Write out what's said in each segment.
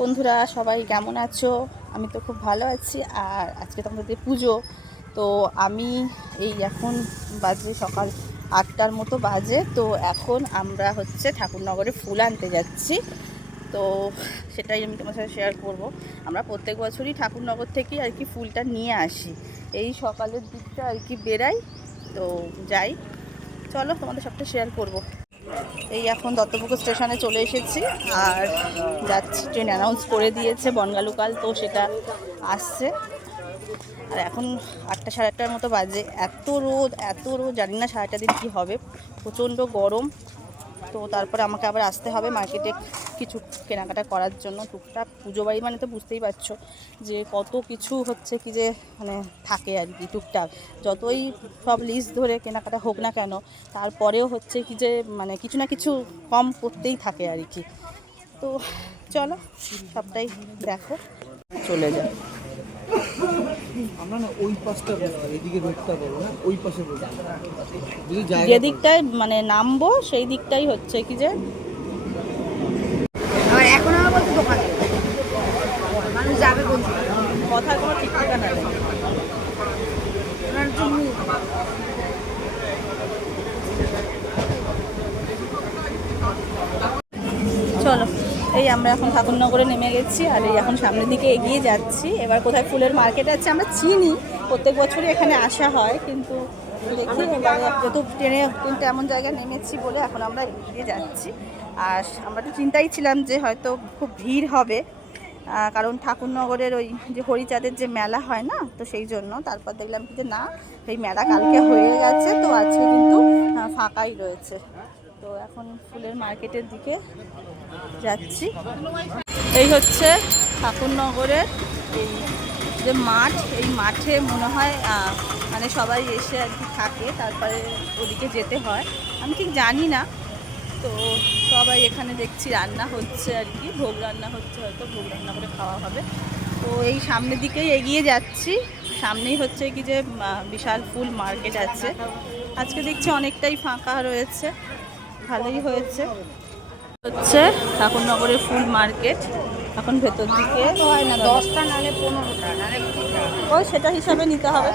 বন্ধুরা, সবাই কেমন আছো? আমি তো খুব ভালো আছি। আর আজকে তো আমাদের পুজো, তো আমি এই এখন বাজে সকাল আটটার মতো বাজে। তো এখন আমরা হচ্ছে ঠাকুরনগরে ফুল আনতে যাচ্ছি। তো সেটাই আমি তোমার সাথে শেয়ার করব। আমরা প্রত্যেক বছরই ঠাকুরনগর থেকেই আর কি ফুলটা নিয়ে আসি। এই সকালের দিকটা আর কি বেরাই তো যাই, চলো তোমাদের সবটা শেয়ার করব। এই এখন দত্তপুকুর স্টেশনে চলে এসেছি আর যাচ্ছি, ট্রেন অ্যানাউন্স করে দিয়েছে বনগালুকাল তো সেটা আসছে। আর এখন আটটা সাড়ে আটটার মতো বাজে। এত রোদ এত রোদ, জানি না সারাটা দিন কী হবে। প্রচণ্ড গরম। তো তারপরে আমাকে আবার আসতে হবে মার্কেটে কিছু কেনাকাটা করার জন্য। টুকটাক পুজো বাড়ি মানে তো বুঝতেই পারছ যে কত কিছু হচ্ছে কি যে মানে থাকে আর কি টুকটাক। যতই সব লিস্ট ধরে কেনাকাটা হোক না কেন, তারপরেও হচ্ছে কি যে মানে কিছু না কিছু কম করতেই থাকে আর কি। তো চলো সবটাই দেখো, চলে যায় আমরা না ওই পাশটা বলব এদিকে রোডটা বলব না ওই পাশে বলব। যে দিকটায় মানে নামবো সেই দিকটাই হচ্ছে কি যে এখন আমার বলছে দোকানে। মানুষ যাবে কথার কোনো ঠিক ঠিকানা নেই। চলো। এই আমরা এখন ঠাকুরনগরে নেমে গেছি আর এই এখন সামনের দিকে এগিয়ে যাচ্ছি। এবার কোথায় ফুলের মার্কেট আছে আমরা চিনি, প্রত্যেক বছরই এখানে আসা হয়, কিন্তু দেখি যেহেতু ট্রেনে কিন্তু এমন জায়গায় নেমেছি বলে এখন আমরা এগিয়ে যাচ্ছি। আর আমরা তো চিন্তাই ছিলাম যে হয়তো খুব ভিড় হবে কারণ ঠাকুরনগরের ওই যে হরিচাঁদের যে মেলা হয় না, তো সেই জন্য তারপর দেখলাম যে না, এই মেলা কালকে হয়ে গেছে, তো আজকে কিন্তু ফাঁকাই রয়েছে। এখন ফুলের মার্কেটের দিকে যাচ্ছি। এই হচ্ছে ঠাকুরনগরের এই যে মাঠ, এই মাঠে মনে হয় মানে সবাই এসে আর কি থাকে, তারপরে ওদিকে যেতে হয়। আমি ঠিক জানি না, তো সবাই এখানে দেখছি রান্না হচ্ছে আর কি, ভোগ রান্না হচ্ছে, হয়তো ভোগ রান্না করে খাওয়া হবে। তো এই সামনের দিকেই এগিয়ে যাচ্ছি, সামনেই হচ্ছে কি যে বিশাল ফুল মার্কেট আছে। আজকে দেখছি অনেকটাই ফাঁকা রয়েছে। ভালোই হয়েছে। হচ্ছে ঠাকুরনগরের ফুল মার্কেট এখন ভেতর দিকে। হয় না দশটা নালে পনেরোটা নালে ওই সেটা হিসাবে নিতে হবে।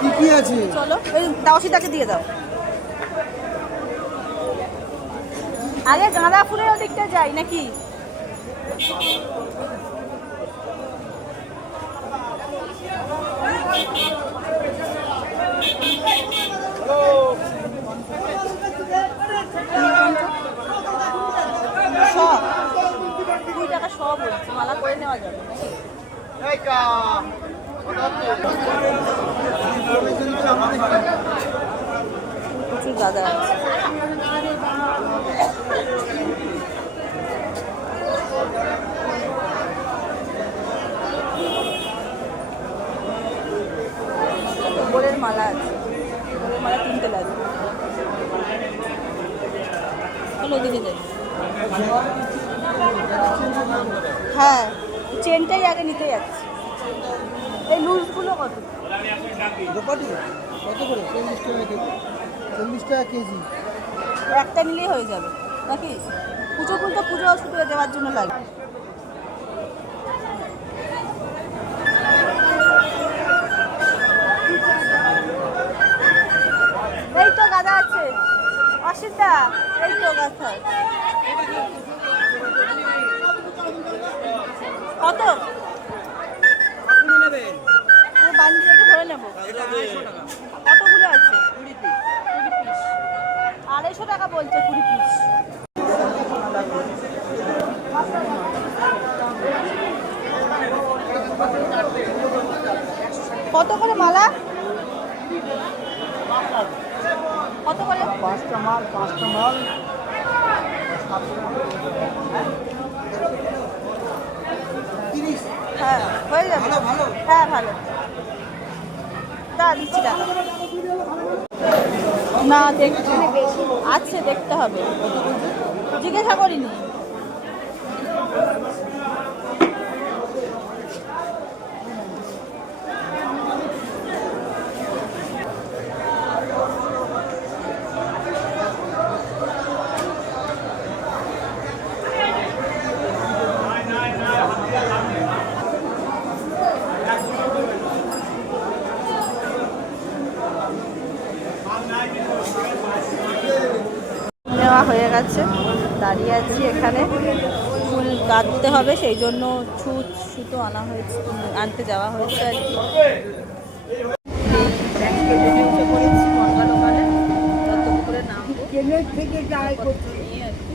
কি কি আছে? চলো ওই দাওসিটাকে দিয়ে দাও। আগে গাঁদা ফুলের ওদিকটা যাই নাকি? সব। কুড়ি টাকা সব বলছে মালা করে নেওয়া যাবে। প্রচুর দাদা আছে। গোলের মালা আছে। গোলের মালা কিনতে লাগবে চলো ওদিকে যাই। হ্যাঁ চেনটাই আগে নিতে যাচ্ছি। এই লুজগুলো কত করে? চল্লিশ টাকা কেজি। চল্লিশ টাকা কেজি। একটা নিলেই হয়ে যাবে। নাকি? পুজো ফুল তো পুজো শুধু দেওয়ার জন্য লাগে। এই তো গাদা আছে। অসিতা এই তো গাছা কত? বান্ডিল ধরে নেব। কতগুলো আছে? আড়াইশো টাকা বলছে কুড়ি পিস। কত করে মালা? কত করে? পাঁচটা মাল পাঁচটা মাল। হ্যাঁ হয়ে যাবে। হ্যাঁ ভালো। দা দিচ্ছি টাকা না দেখছি। আছে দেখতে হবে। জিজ্ঞাসা করিনি। নেওয়া হয়ে গেছে। দাঁড়িয়ে আছি এখানে। ফুল গাঁথতে হবে, সেই জন্য ছুঁচ, সুতো আনা হয়েছে, আনতে যাওয়া হয়েছে আর কি। থেকে যাই করছি নিয়ে আর কি